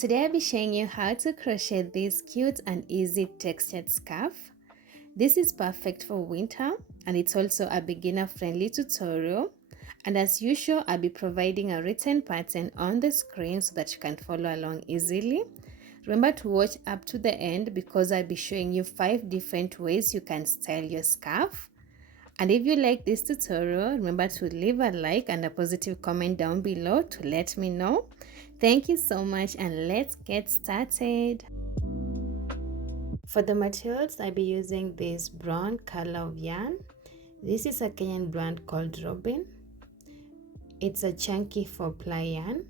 Today I'll be showing you how to crochet this cute and easy textured scarf. This is perfect for winter and it's also a beginner friendly tutorial. And as usual, I'll be providing a written pattern on the screen so that you can follow along easily. Remember to watch up to the end because I'll be showing you 5 different ways you can style your scarf. And if you like this tutorial, remember to leave a like and a positive comment down below to let me know. Thank you so much and let's get started. For the materials, I'll be using this brown color of yarn. This is a Kenyan brand called Robin. It's a chunky 4-ply yarn.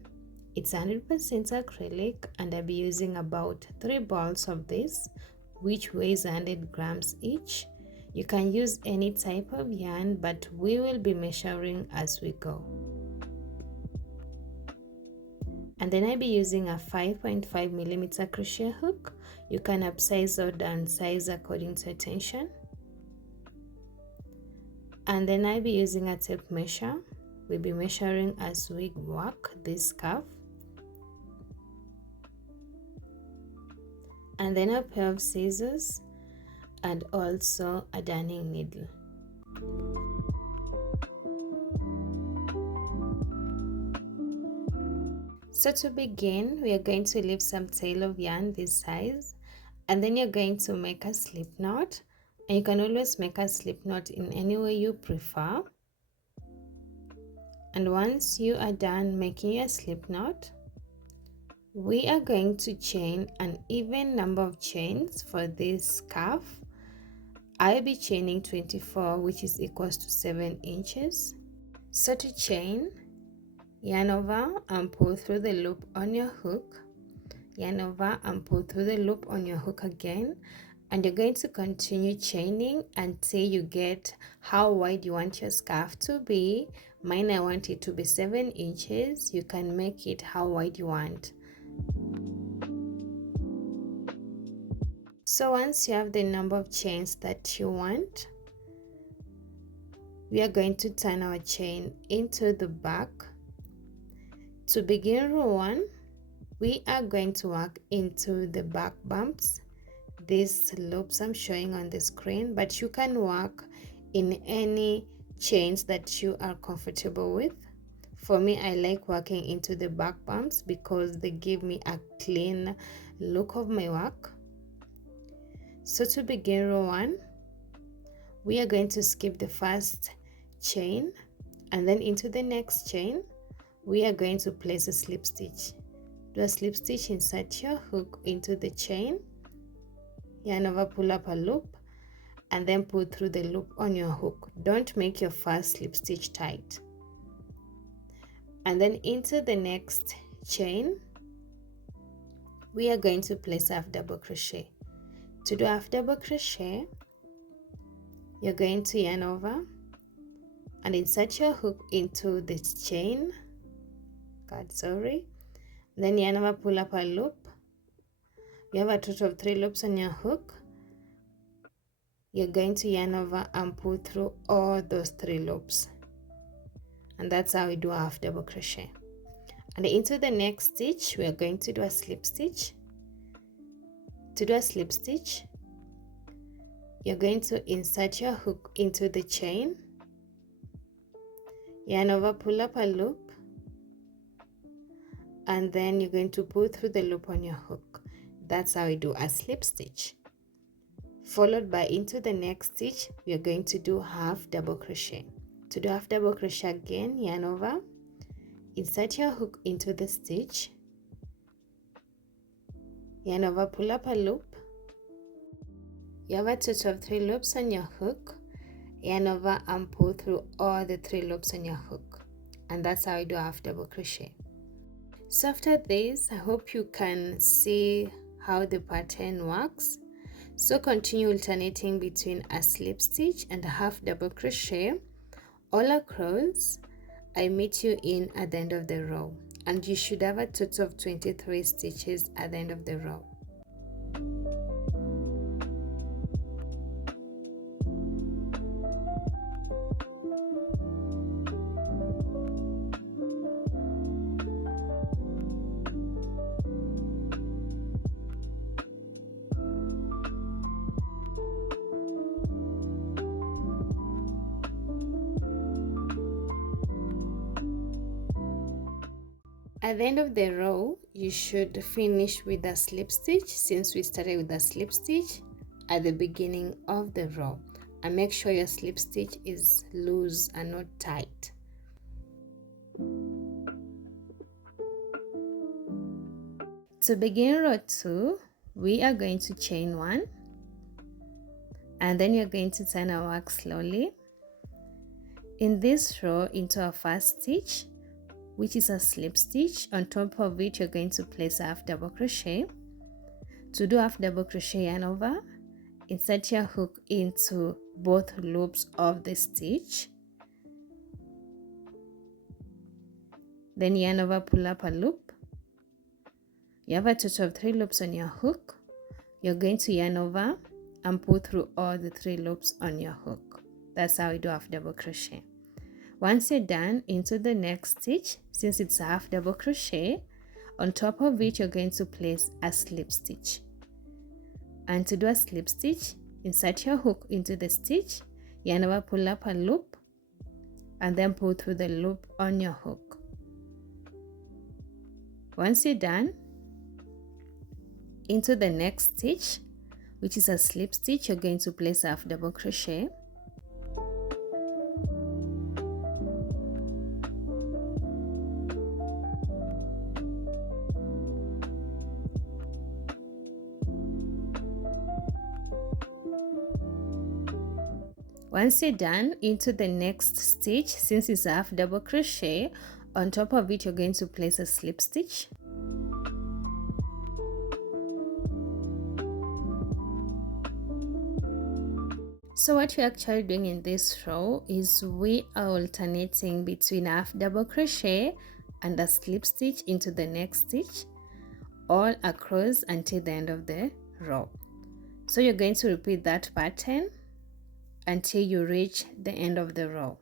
It's 100% acrylic and I'll be using about 3 balls of this, which weighs 100 grams each. You can use any type of yarn, but we will be measuring as we go. And then I'll be using a 5.5mm crochet hook. You can upsize or downsize according to your tension. And then I'll be using a tape measure. We'll be measuring as we work this scarf. And then a pair of scissors and also a darning needle. So to begin, we are going to leave some tail of yarn this size, and then you're going to make a slip knot, and you can always make a slip knot in any way you prefer. And once you are done making your slip knot, we are going to chain an even number of chains for this scarf. I'll be chaining 24, which is equals to 7 inches. So to chain, yarn over and pull through the loop on your hook, yarn over and pull through the loop on your hook again, and you're going to continue chaining until you get how wide you want your scarf to be. Mine, I want it to be 7 inches. You can make it how wide you want. So once you have the number of chains that you want, we are going to turn our chain into the back. To begin row 1, we are going to work into the back bumps, these loops I'm showing on the screen, but you can work in any chains that you are comfortable with. For me, I like working into the back bumps because they give me a clean look of my work. So to begin row 1, we are going to skip the first chain, and then into the next chain we are going to place a slip stitch. Do a slip stitch, insert your hook into the chain, yarn over, pull up a loop, and then pull through the loop on your hook. Don't make your first slip stitch tight. And then into the next chain we are going to place half double crochet. To do half double crochet, you're going to yarn over and insert your hook into this chain. Then yarn over, pull up a loop. You have a total of 3 loops on your hook. You're going to yarn over and pull through all those 3 loops, and that's how we do half double crochet. And into the next stitch we are going to do a slip stitch. To do a slip stitch, you're going to insert your hook into the chain, yarn over, pull up a loop, and then you're going to pull through the loop on your hook. That's how we do a slip stitch. Followed by into the next stitch we are going to do half double crochet. To do half double crochet again, yarn over, insert your hook into the stitch, yarn over, pull up a loop. You have a total of 3 loops on your hook. Yarn over and pull through all the 3 loops on your hook, and that's how I do half double crochet. So after this, I hope you can see how the pattern works. So continue alternating between a slip stitch and a half double crochet all across. I meet you in at the end of the row, and you should have a total of 23 stitches at the end of the row. At the end of the row, you should finish with a slip stitch, since we started with a slip stitch at the beginning of the row, and make sure your slip stitch is loose and not tight. To begin row 2, we are going to chain 1, and then you're going to turn our work slowly in this row into our first stitch, which is a slip stitch. On top of it, you're going to place a half double crochet. To do half double crochet yarn over, insert your hook into both loops of the stitch, then yarn over, pull up a loop. You have a total of 3 loops on your hook. You're going to yarn over and pull through all the 3 loops on your hook. That's how we do half double crochet. Once you're done, into the next stitch, since it's a half double crochet, on top of it you're going to place a slip stitch. And to do a slip stitch, insert your hook into the stitch, yarn over, pull up a loop, and then pull through the loop on your hook. Once you're done, into the next stitch, which is a slip stitch, you're going to place a half double crochet. Once you're done, into the next stitch, since it's a half double crochet, on top of it you're going to place a slip stitch. So what we're actually doing in this row is we are alternating between a half double crochet and a slip stitch into the next stitch, all across until the end of the row. So you're going to repeat that pattern until you reach the end of the row.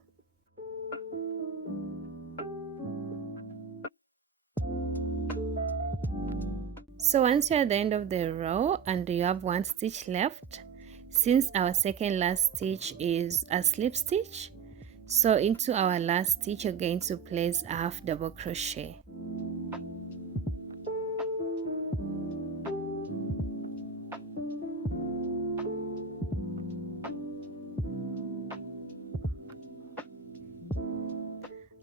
So once you're at the end of the row and you have 1 stitch left, since our second last stitch is a slip stitch, so into our last stitch you're going to place a half double crochet.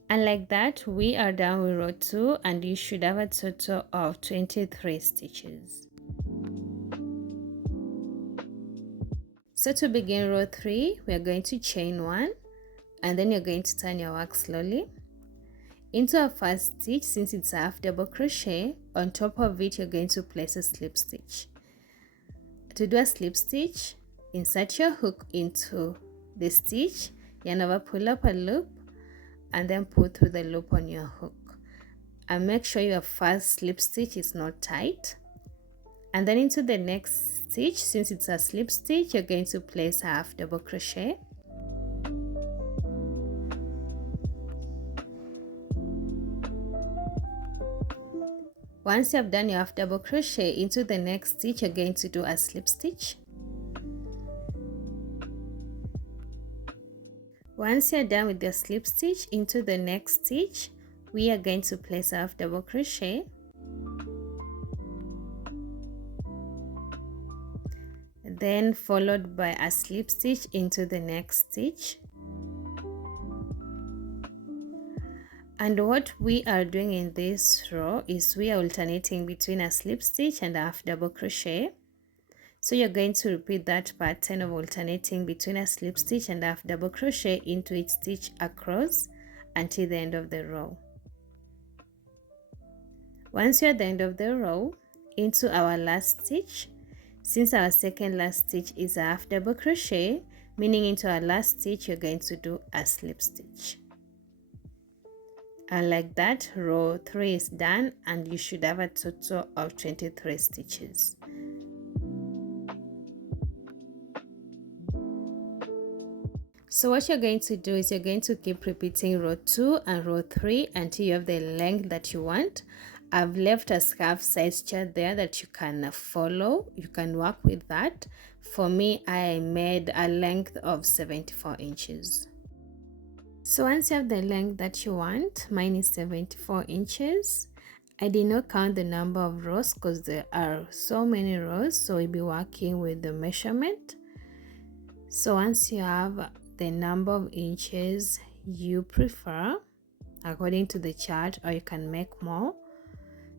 And like that, we are done with row 2, and you should have a total of 23 stitches. So to begin row 3, we are going to chain 1, and then you're going to turn your work slowly into our first stitch. Since it's a half double crochet, on top of it you're going to place a slip stitch. To do a slip stitch, insert your hook into the stitch, yarn over, pull up a loop, and then pull through the loop on your hook, and make sure your first slip stitch is not tight. And then into the next stitch, since it's a slip stitch, you're going to place a half double crochet. Once you have done your half double crochet, into the next stitch you're going to do a slip stitch. Once you're done with the slip stitch, into the next stitch we are going to place a half double crochet. Then followed by a slip stitch into the next stitch. And what we are doing in this row is we are alternating between a slip stitch and a half double crochet. So you're going to repeat that pattern of alternating between a slip stitch and a half double crochet into each stitch across until the end of the row. Once you're at the end of the row, into our last stitch, since our second last stitch is a half double crochet, meaning into our last stitch you're going to do a slip stitch. And like that, row 3 is done, and you should have a total of 23 stitches. So what you're going to do is you're going to keep repeating row 2 and row 3 until you have the length that you want. I've left a scarf size chart there that you can follow. You can work with that. For me, I made a length of 74 inches. So once you have the length that you want, mine is 74 inches, I did not count the number of rows because there are so many rows, so we'll be working with the measurement. So once you have the number of inches you prefer according to the chart, or you can make more.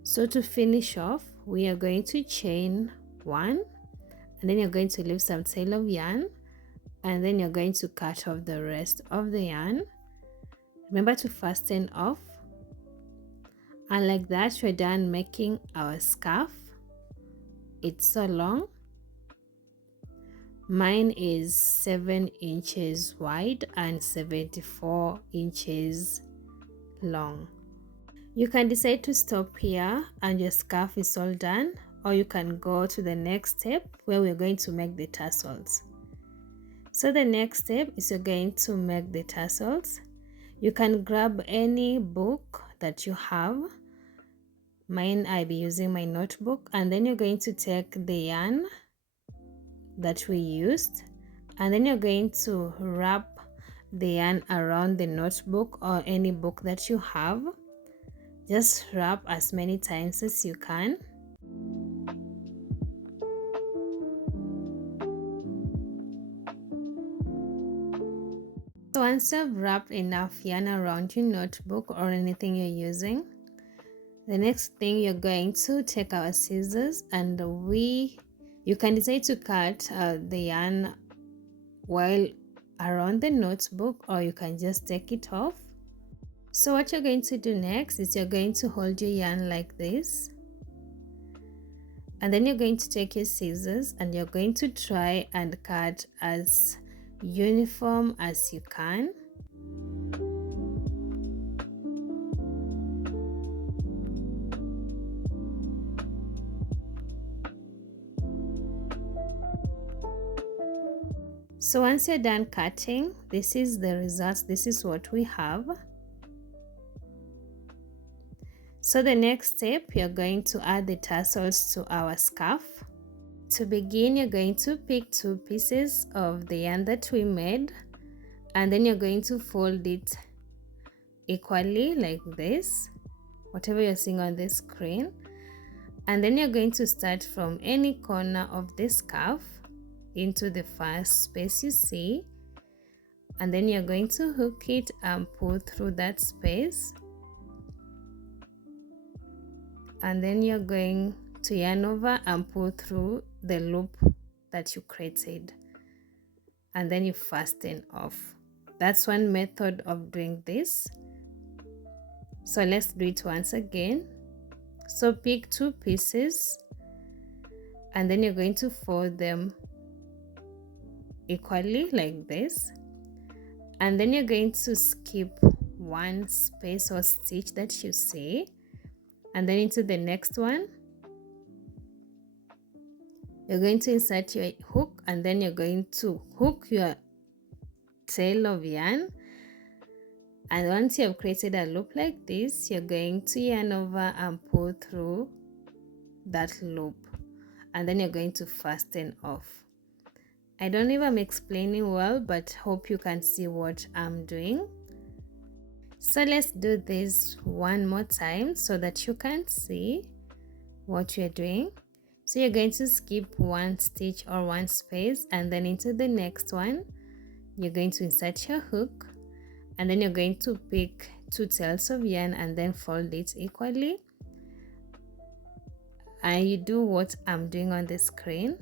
So to finish off, we are going to chain 1, and then you're going to leave some tail of yarn, and then you're going to cut off the rest of the yarn. Remember to fasten off, and like that we're done making our scarf. It's so long. Mine is 7 inches wide and 74 inches long. You can decide to stop here and your scarf is all done, or you can go to the next step where we're going to make the tassels. So the next step is you're going to make the tassels. You can grab any book that you have. Mine, I'll be using my notebook, and then you're going to take the yarn that we used, and then you're going to wrap the yarn around the notebook or any book that you have. Just wrap as many times as you can. So once you've wrapped enough yarn around your notebook or anything you're using, the next thing you're going to take our scissors, and you can decide to cut the yarn while around the notebook, or you can just take it off. So what you're going to do next is you're going to hold your yarn like this, and then you're going to take your scissors and you're going to try and cut as uniform as you can. So once you're done cutting, this is the results. This is what we have. So the next step, you're going to add the tassels to our scarf. To begin, you're going to pick 2 pieces of the yarn that we made, and then you're going to fold it equally like this, whatever you're seeing on the screen. And then you're going to start from any corner of the scarf into the first space you see, and then you're going to hook it and pull through that space, and then you're going to yarn over and pull through the loop that you created, and then you fasten off. That's one method of doing this. So let's do it once again. So pick 2 pieces, and then you're going to fold them equally like this, and then you're going to skip 1 space or stitch that you see, and then into the next one you're going to insert your hook, and then you're going to hook your tail of yarn, and once you have created a loop like this, you're going to yarn over and pull through that loop, and then you're going to fasten off. I don't know if I'm explaining well, but hope you can see what I'm doing. So let's do this one more time so that you can see what you're doing. So you're going to skip 1 stitch or 1 space, and then into the next one you're going to insert your hook, and then you're going to pick 2 tails of yarn and then fold it equally, and you do what I'm doing on the screen.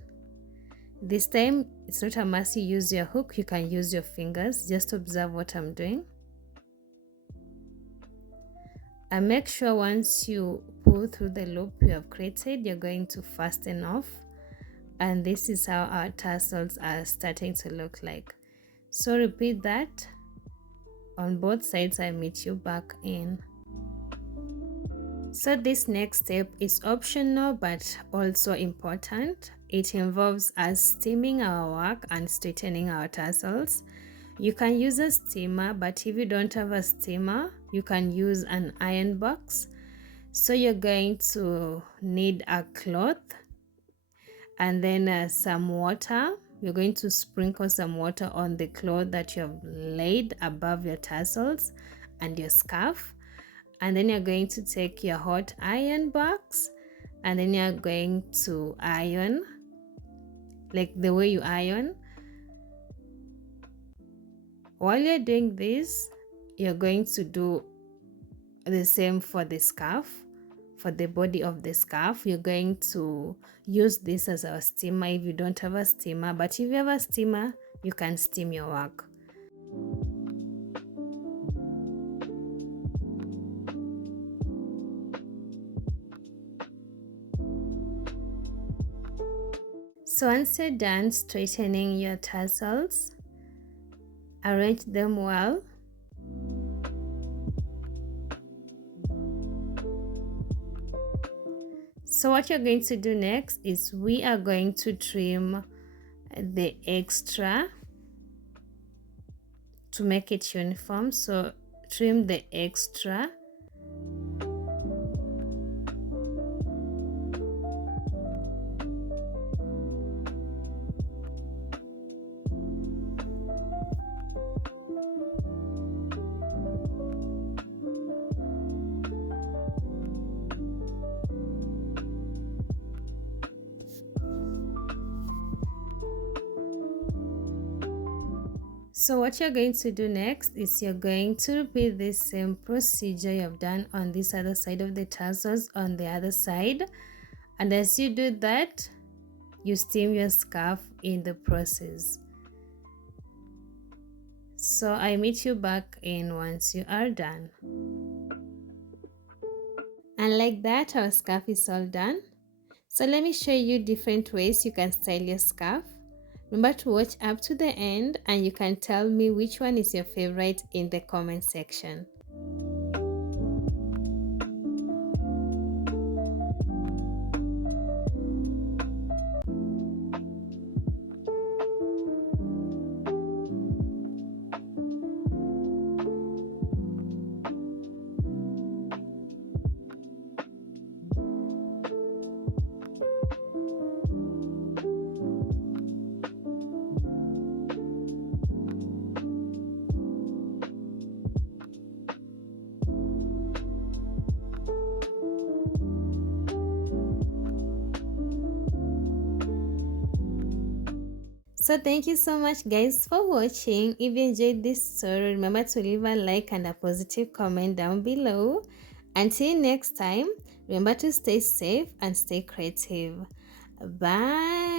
This time it's not a must you use your hook, you can use your fingers. Just observe what I'm doing, and make sure once you pull through the loop you have created, you're going to fasten off. And this is how our tassels are starting to look like. So repeat that on both sides. I meet you back in. So this next step is optional but also important. It involves us steaming our work and straightening our tassels. You can use a steamer, but if you don't have a steamer, you can use an iron box. So you're going to need a cloth and then some water. You're going to sprinkle some water on the cloth that you have laid above your tassels and your scarf. and then you're going to take your hot iron box, and then you're going to iron like the way you iron. While you're doing this, you're going to do the same for the scarf. For the body of the scarf, you're going to use this as a steamer if you don't have a steamer, but if you have a steamer, you can steam your work. So once you're done straightening your tassels, arrange them well. So what you're going to do next is we are going to trim the extra to make it uniform. So trim the extra. So what you're going to do next is you're going to repeat the same procedure you've done on this other side of the tassels on the other side. And as you do that, you steam your scarf in the process. So I meet you back in once you are done. And like that, our scarf is all done. So let me show you different ways you can style your scarf. Remember to watch up to the end, and you can tell me which one is your favorite in the comment section. So thank you so much guys for watching. If you enjoyed this story, remember to leave a like and a positive comment down below. Until next time, remember to stay safe and stay creative. Bye.